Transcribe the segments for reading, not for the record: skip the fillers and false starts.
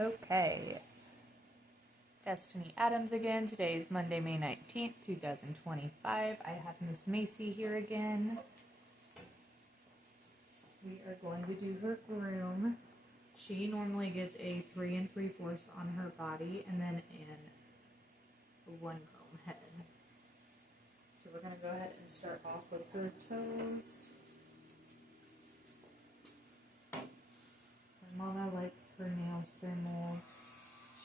Okay, Destiny Adams again. Today is Monday, May 19th, 2025. I have Miss Macy here again. We are going to do her groom. She normally gets a 3 3/4 on her body and then in one comb head. So we're going to go ahead and start off with her toes. Her mama likes her nails trimmed.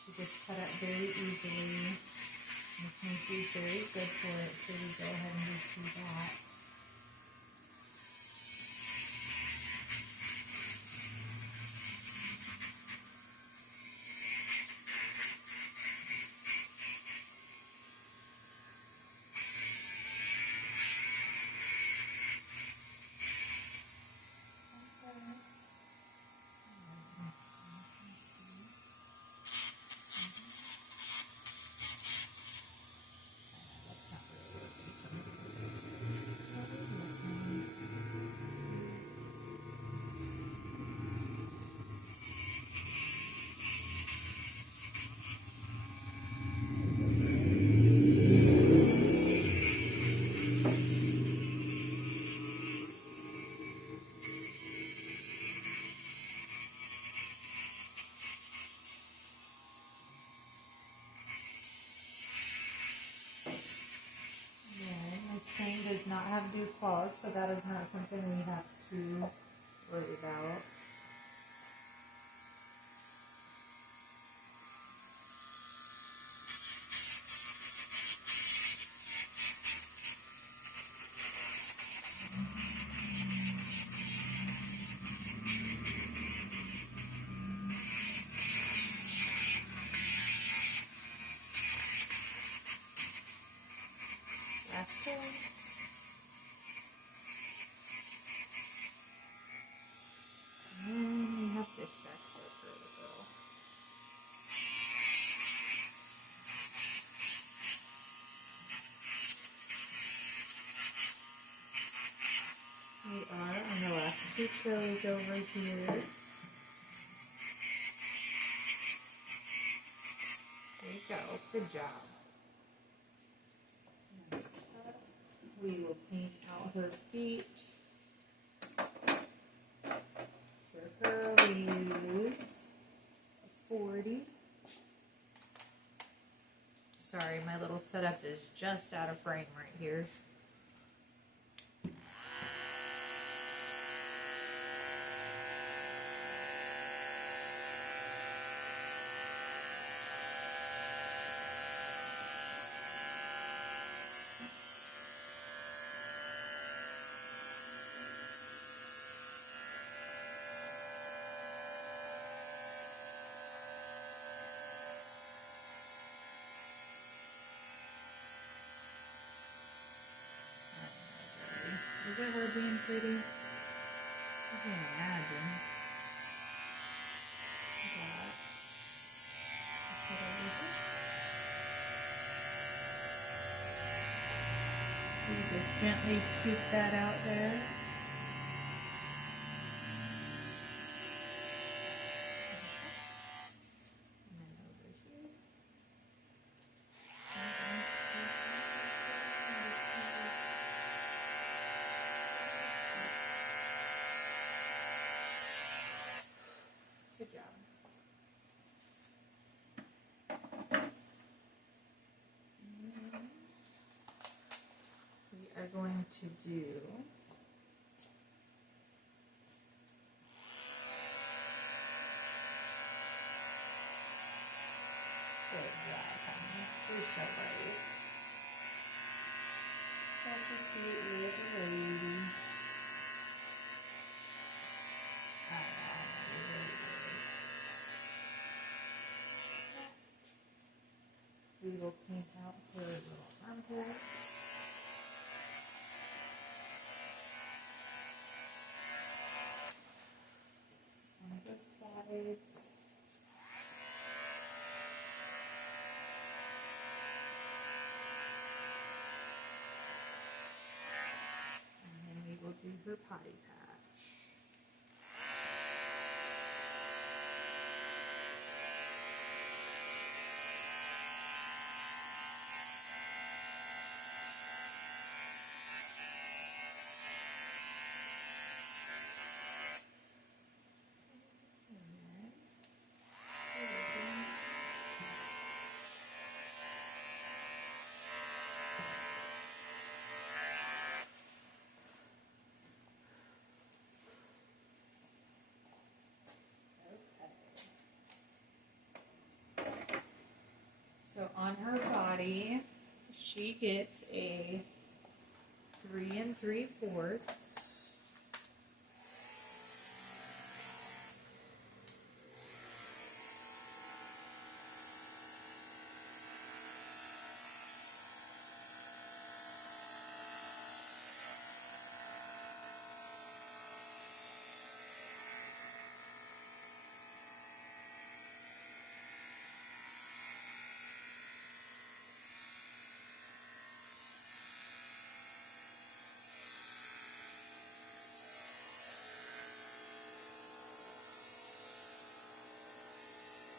She gets cut up very easily. Miss Macy is very good for it, so we go ahead and just do that. Thing does not have dew claws, so that is not something we have to worry about. Last one. And then we have this back here for a little. We are on the last two trillies over here. There you go. Good job. Next up, we will paint out her feet. For her, we use a 40. Sorry, my little setup is just out of frame right here. Is it her being pretty? I can't imagine. You just gently scoop that out there. Good job. We are going to do good job, honey. You're so brave. Such a sweet little lady. We will paint out her little armpits. On both sides. And then we will do her potty patch. on her body, she gets a 3 3/4.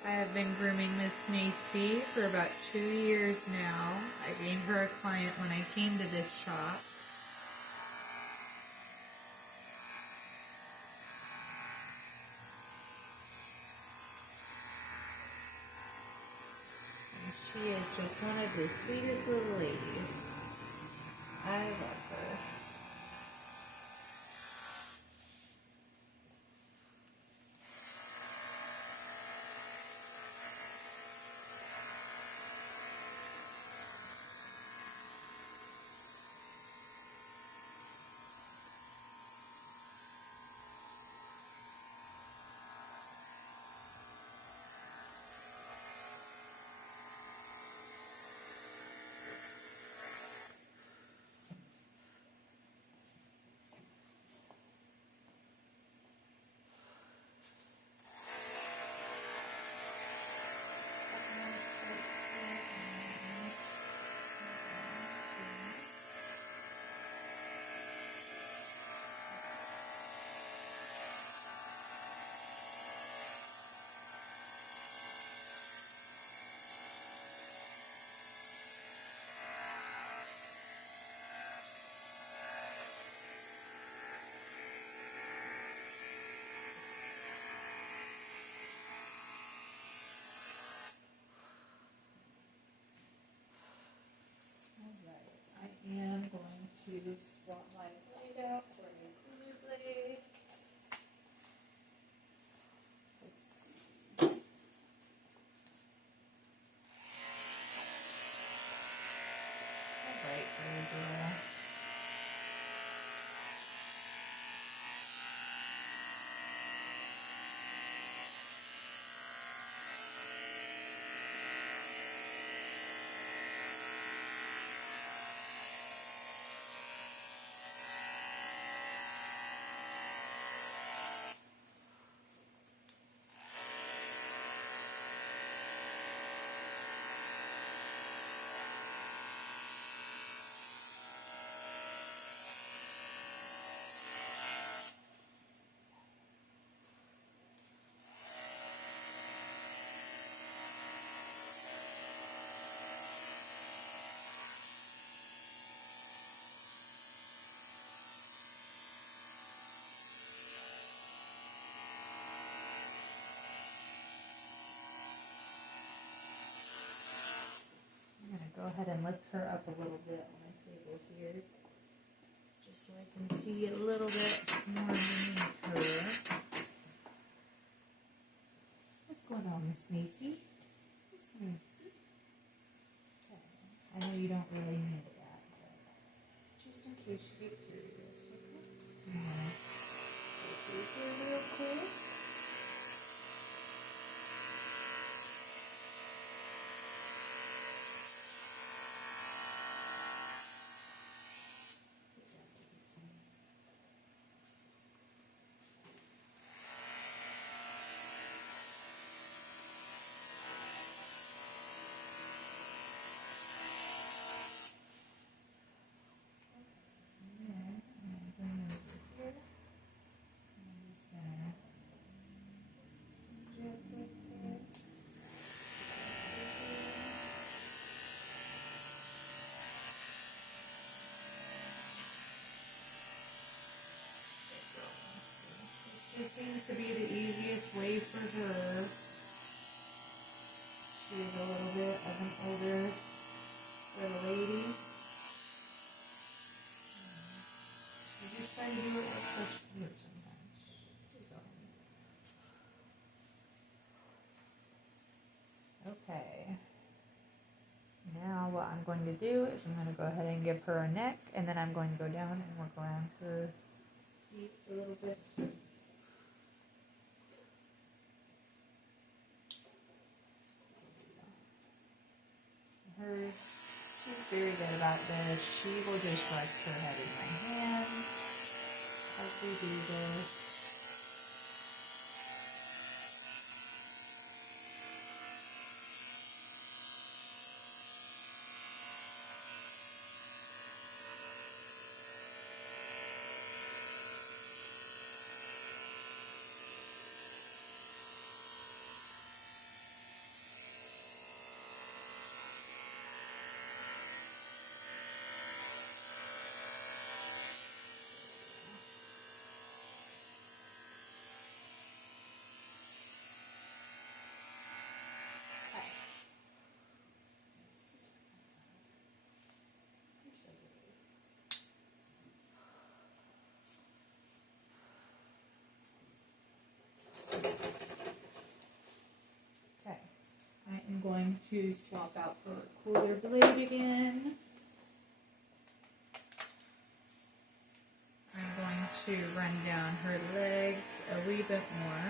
I have been grooming Miss Macy for about 2 years now. I gained her a client when I came to this shop. And she is just one of the sweetest little ladies. I love her. I am going to swap my blade out for a new blade. Let's see. Alright, pretty girl. I'm going to go ahead and lift her up a little bit on my table here, just so I can see a little bit more underneath her. What's going on, Miss Macy? Miss Macy? Okay. I know you don't really need that, but just in case you get curious, okay? Go through here real quick. This seems to be the easiest way for her. She is a little bit of an older sort of lady. You just try to do it like this here sometimes. Okay. what I'm going to do is I'm going to go ahead and give her a neck, and then I'm going to go down and work around her feet a little bit. She's very good about this. She will just rest her head in my hands as we do this. Okay, I am going to swap out for a cooler blade again. I'm going to run down her legs a wee bit more.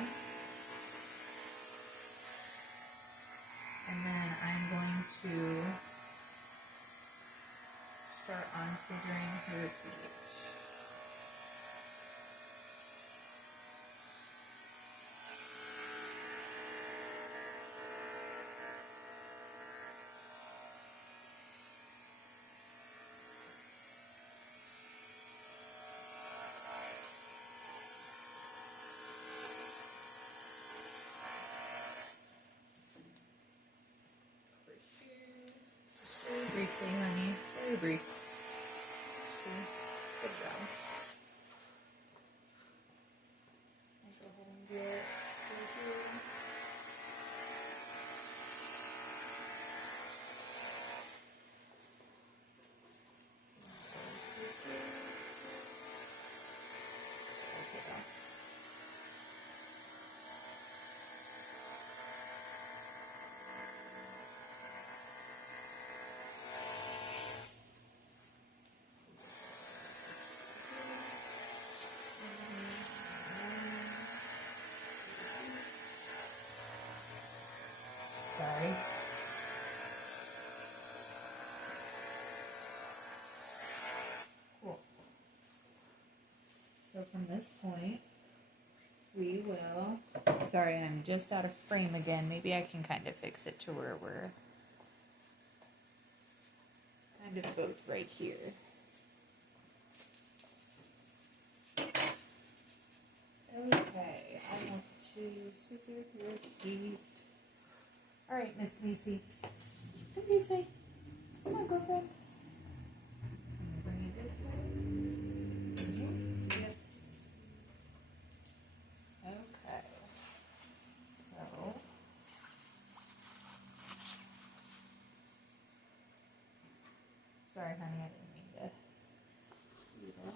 And then I'm going to start on scissoring her feet. Very briefly, honey. Very brief. Good job. And go ahead and get here. Sorry. Cool. So from this point, we will... Sorry, I'm just out of frame again. Maybe I can kind of fix it to where we're kind of both right here. Okay, I want to scissor your feet. Alright, Miss Macy. Come this way. Come on, girlfriend. I'm going to bring it this way. Yep. Okay. So. Sorry, honey, I didn't mean to do that.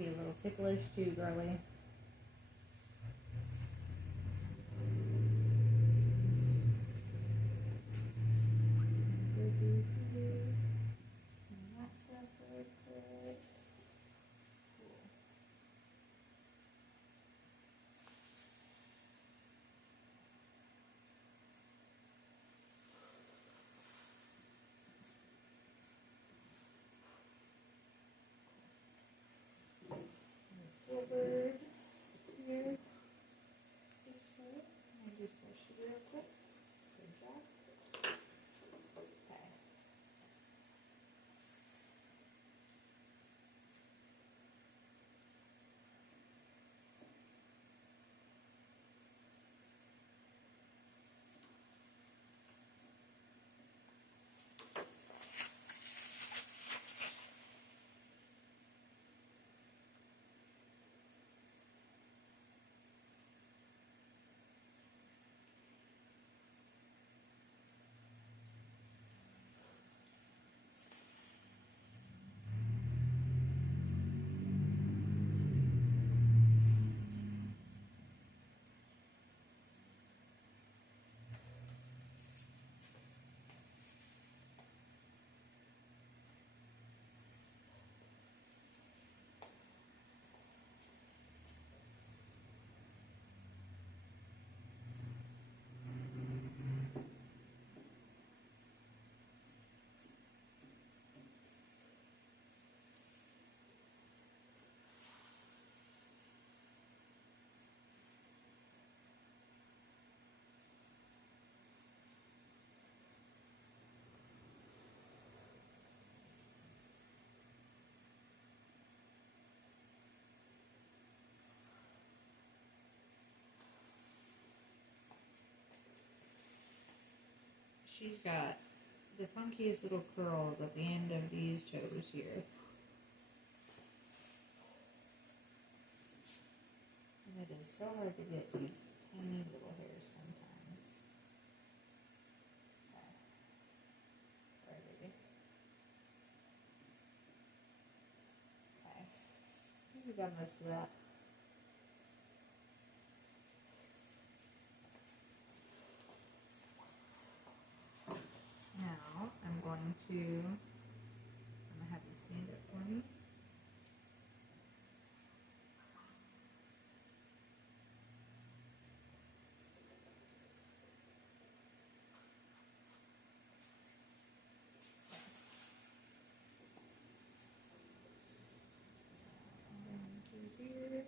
be a little ticklish too, girly. That stuff really quick. Cool. Forward here this way. And just brush it real quick. Good job. Okay. She's got the funkiest little curls at the end of these toes here. And it is so hard to get these tiny little hairs sometimes. Okay. Sorry, baby. Okay. I think we got most of that. Now, I'm going to have you stand up for me. Here.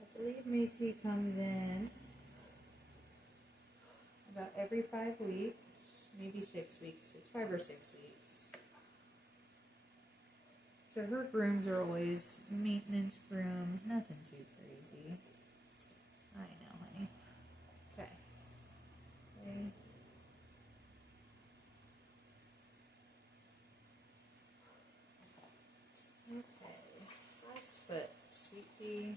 I believe Macy comes in about every 5 weeks, maybe 6 weeks. It's 5 or 6 weeks. So her grooms are always maintenance grooms, nothing too crazy. I know, honey. Okay. Okay. Last foot, sweet pea.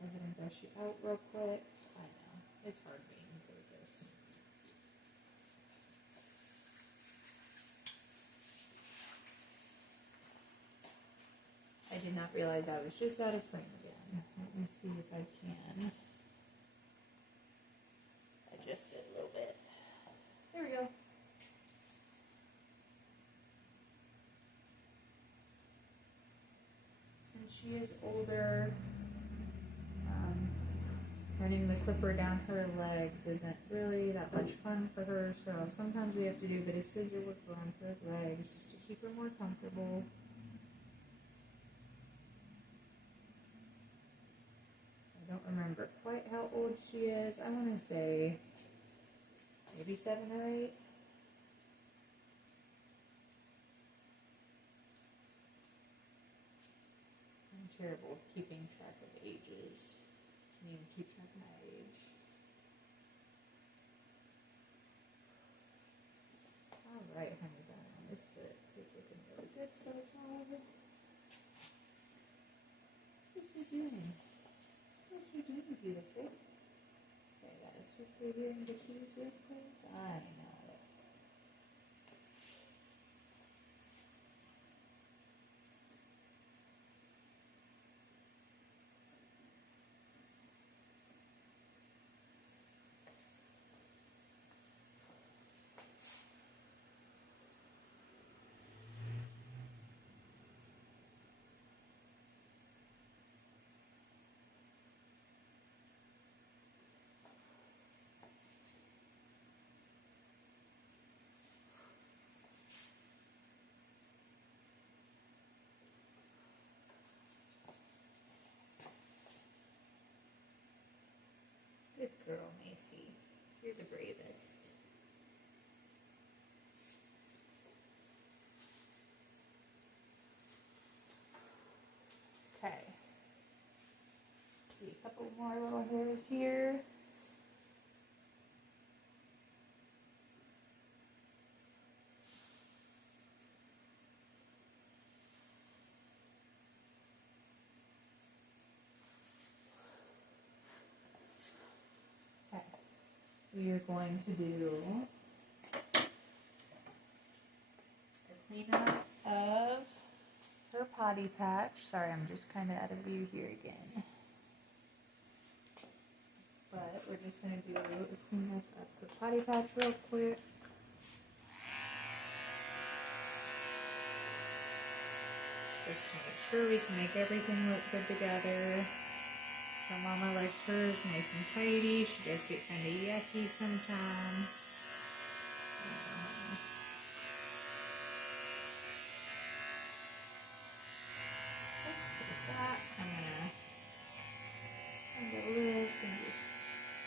Go ahead and brush you out real quick. I know, it's hard being focused. I did not realize I was just out of frame again. Let me see if I can adjust it a little bit. There we go. Since she is older, running the clipper down her legs isn't really that much fun for her, so sometimes we have to do a bit of scissor work around her legs just to keep her more comfortable. I don't remember quite how old she is. I want to say maybe 7 or 8. I'm terrible at keeping track of ages. Can't even keep track of my age. Alright, honey bun, on this foot is looking really good so far. What's he doing? What's he doing, beautiful? Okay, I gotta switch through here and get these real quick. I know it. Good girl, Macy. You're the bravest. Okay. See a couple more little hairs here. Okay. We are going to do a cleanup of her potty patch. Sorry, I'm just kind of out of view here again. But we're just going to do a cleanup of her potty patch real quick. Just to make sure we can make everything look good together. Her mama likes hers nice and tidy. She does get kind of yucky sometimes. There's that. I'm gonna kind of lift and just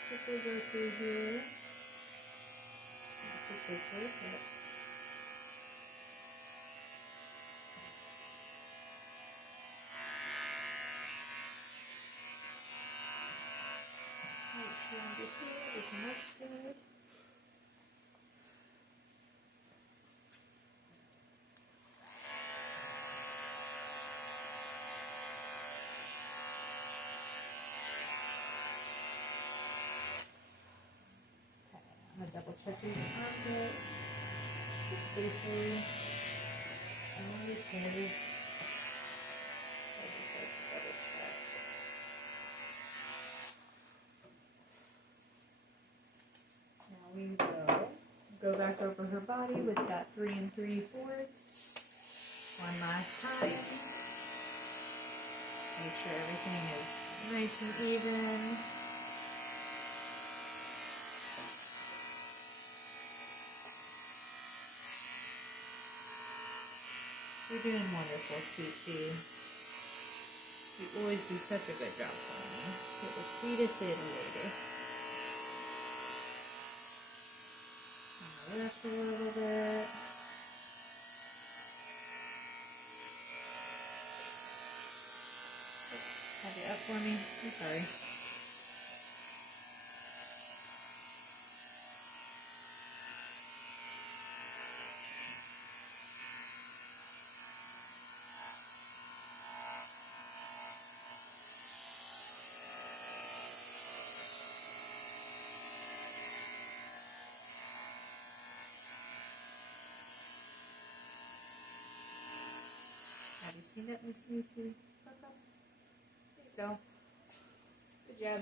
quickly go through here. Quickly close it. Just make sure under here everything looks good. I'm going to double check these armpits. Just briefly. And these hairs. I just like to double check. Now we will go back over her body with that 3 3/4. One last time. Make sure everything is nice and even. You're doing wonderful, sweet pea. You always do such a good job for me. You're the sweetest little lady. On the left a little bit. Have you up for me? I'm sorry. Have you seen it, Miss Macy? There you go. Good job.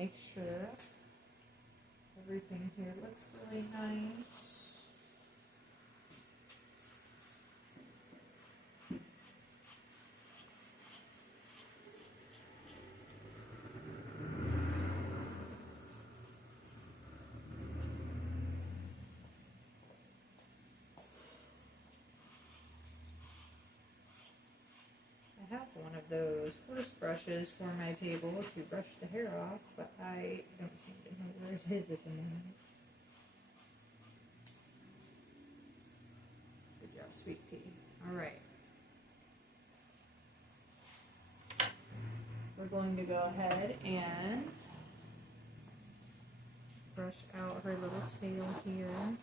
make sure everything here looks really nice. I have one of those horse brushes for my table to brush the hair off, but I don't seem to know where it is at the moment. Good job, sweet pea. All right. We're going to go ahead and brush out her little tail here.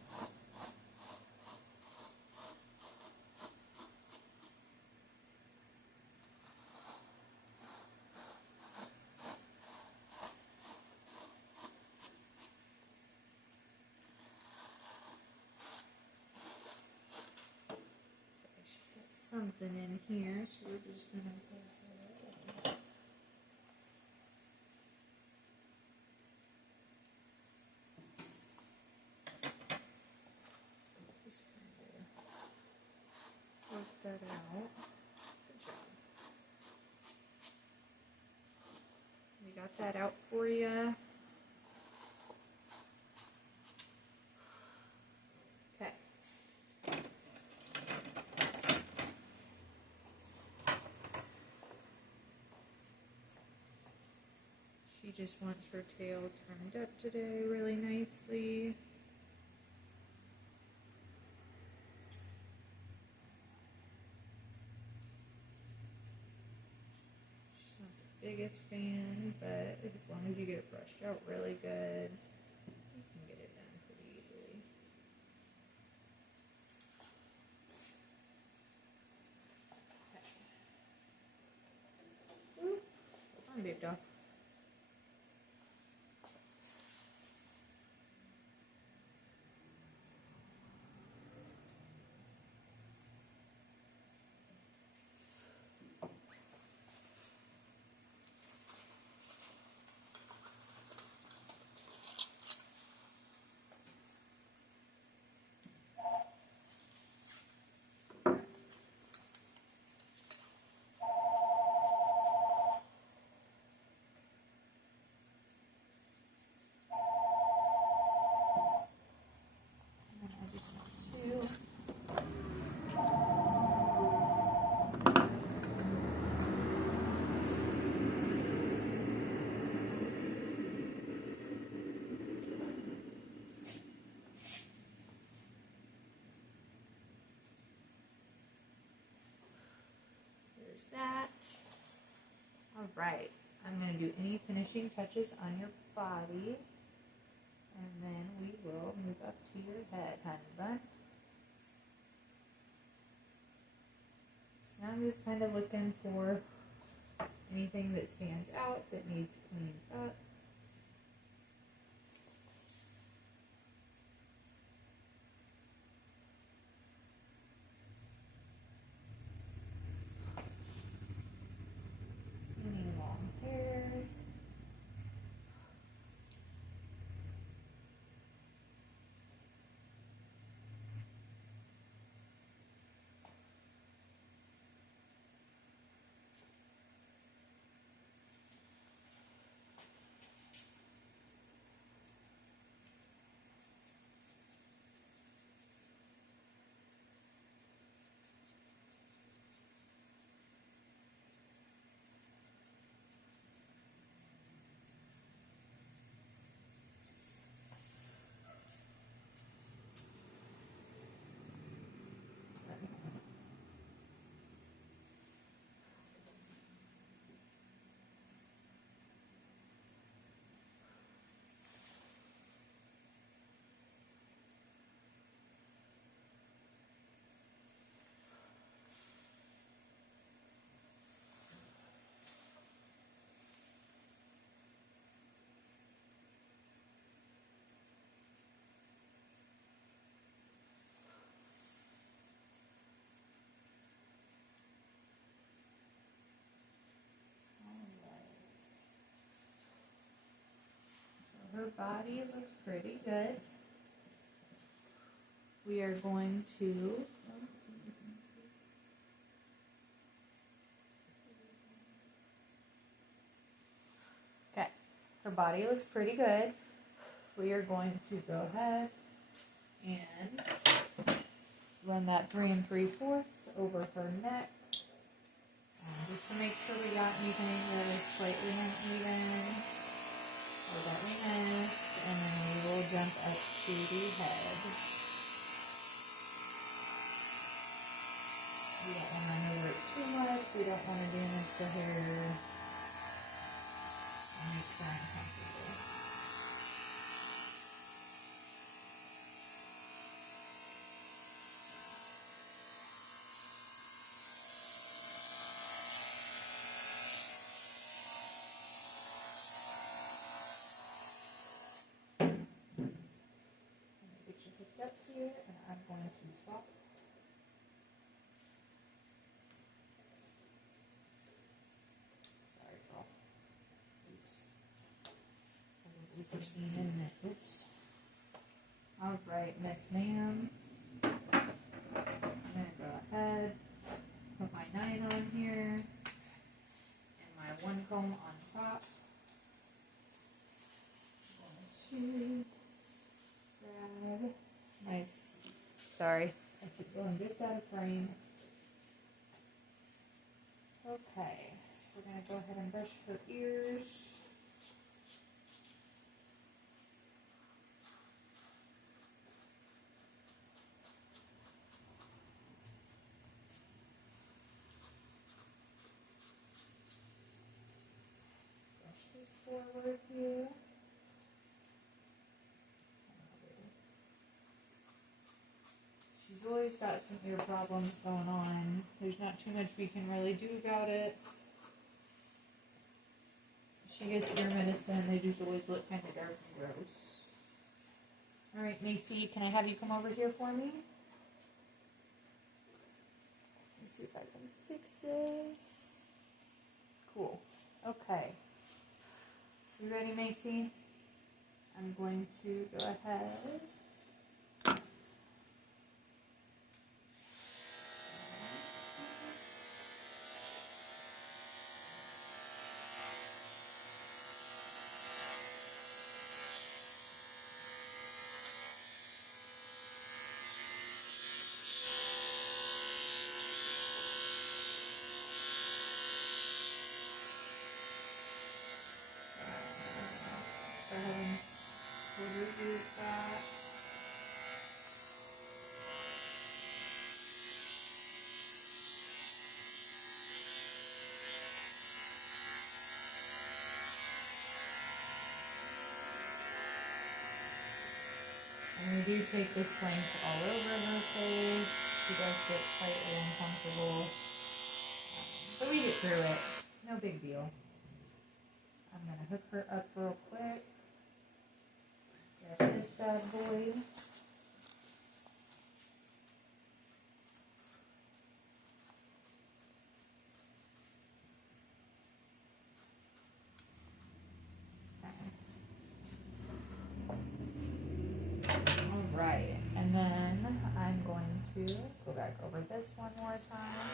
Something in here, so we're just gonna go ahead. Just kind of work that out. Good job. We got that out for you. Okay. She just wants her tail trimmed up today really nicely. She's not the biggest fan, but as long as you get it brushed out really good, you can get it done pretty easily. Okay. Ooh, hold on, babe doll. I just want to that. All right, I'm going to do any finishing touches on your body, and then we will move up to your head, honey bun. So now I'm just kind of looking for anything that stands out that needs cleaned up. Any long hairs. going to okay, her body looks pretty good. We are going to go ahead and run that 3 3/4 over her neck, just to make sure we got anything that is slightly uneven or that we missed, and then we will jump up to the head. We don't want to run over it too much. We don't want to damage the hair. And make sure I'm comfortable. Get you hooked up here, and I'm going to stop. Sorry, girl. Oops. It's a little interesting, isn't it? Oops. All right, Miss Ma'am. I'm gonna go ahead, put my 9 on here, and my 1 comb on top. 1, 2. Grab. Nice. Sorry, I keep going just out of frame. Okay, so we're going to go ahead and brush her ears. Brush this forward here. She's always got some ear problems going on. There's not too much we can really do about it. She gets ear medicine. They just always look kind of dark and gross. All right, Macy, can I have you come over here for me? Let's see if I can fix this. Cool. Okay. You ready, Macy? I'm going to go ahead. Go ahead and pull your ears back. And we do take this length all over her face. She does get slightly uncomfortable. But we get through it. No big deal. I'm going to hook her up real quick. Grab this bad boy. Alright, and then I'm going to go back over this one more time.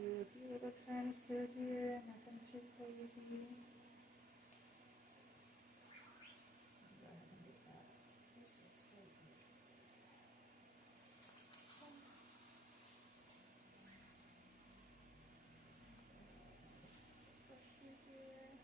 do a few little trims through here, nothing too crazy. Go ahead and get that just a slightly. Push through here.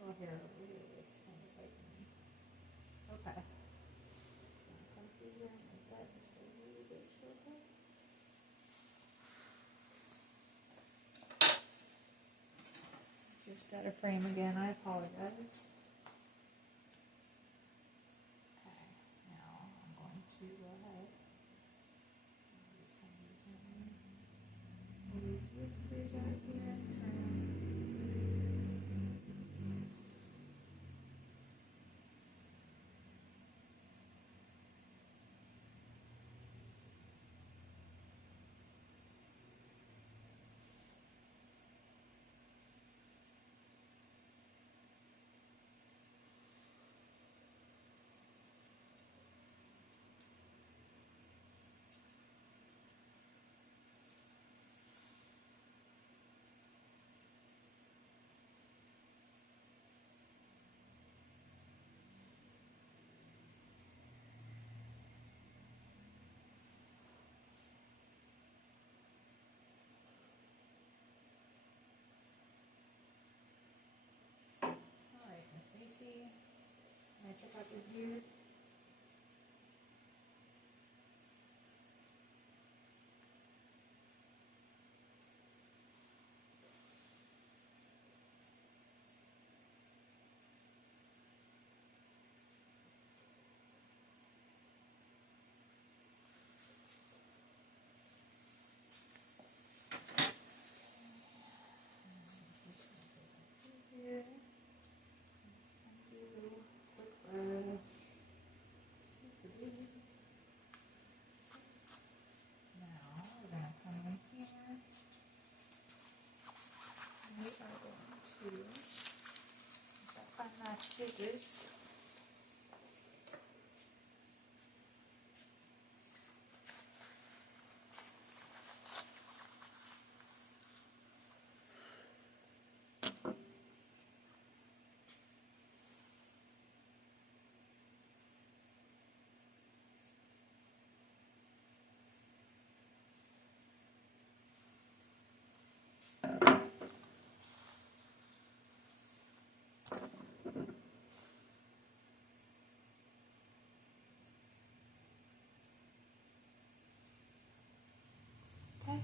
Oh, here, it's kind of tightening. Okay. Come through here and make that just a little bit shorter. Just out of frame again, I apologize. Okay, now I'm going to go ahead and just kind of gently pull these whiskers out here and trim. Alright, Miss Macy, can I check out your beard? Just gonna go back through here. And do a little quick brush. Now we're going to come in here. And we are going to, if I find my scissors. Okay.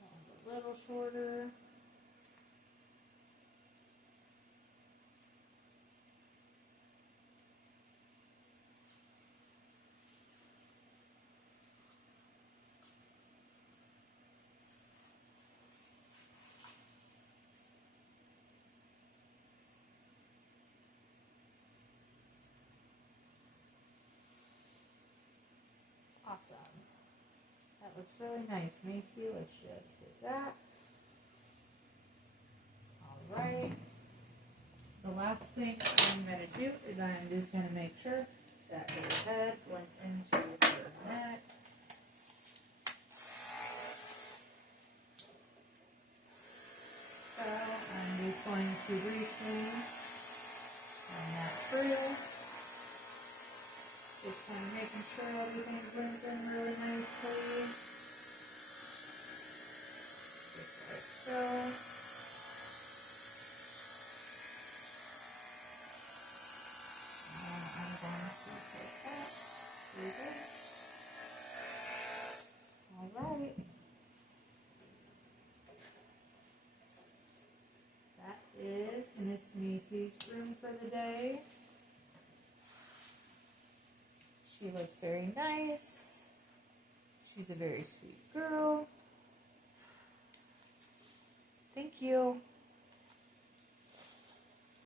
That one's a little shorter. Awesome. That looks really nice, Macy. Let's just get that. Alright. The last thing I'm going to do is I'm just going to make sure that her head blends into her neck. Miss Macy's room for the day. She looks very nice. She's a very sweet girl. Thank you.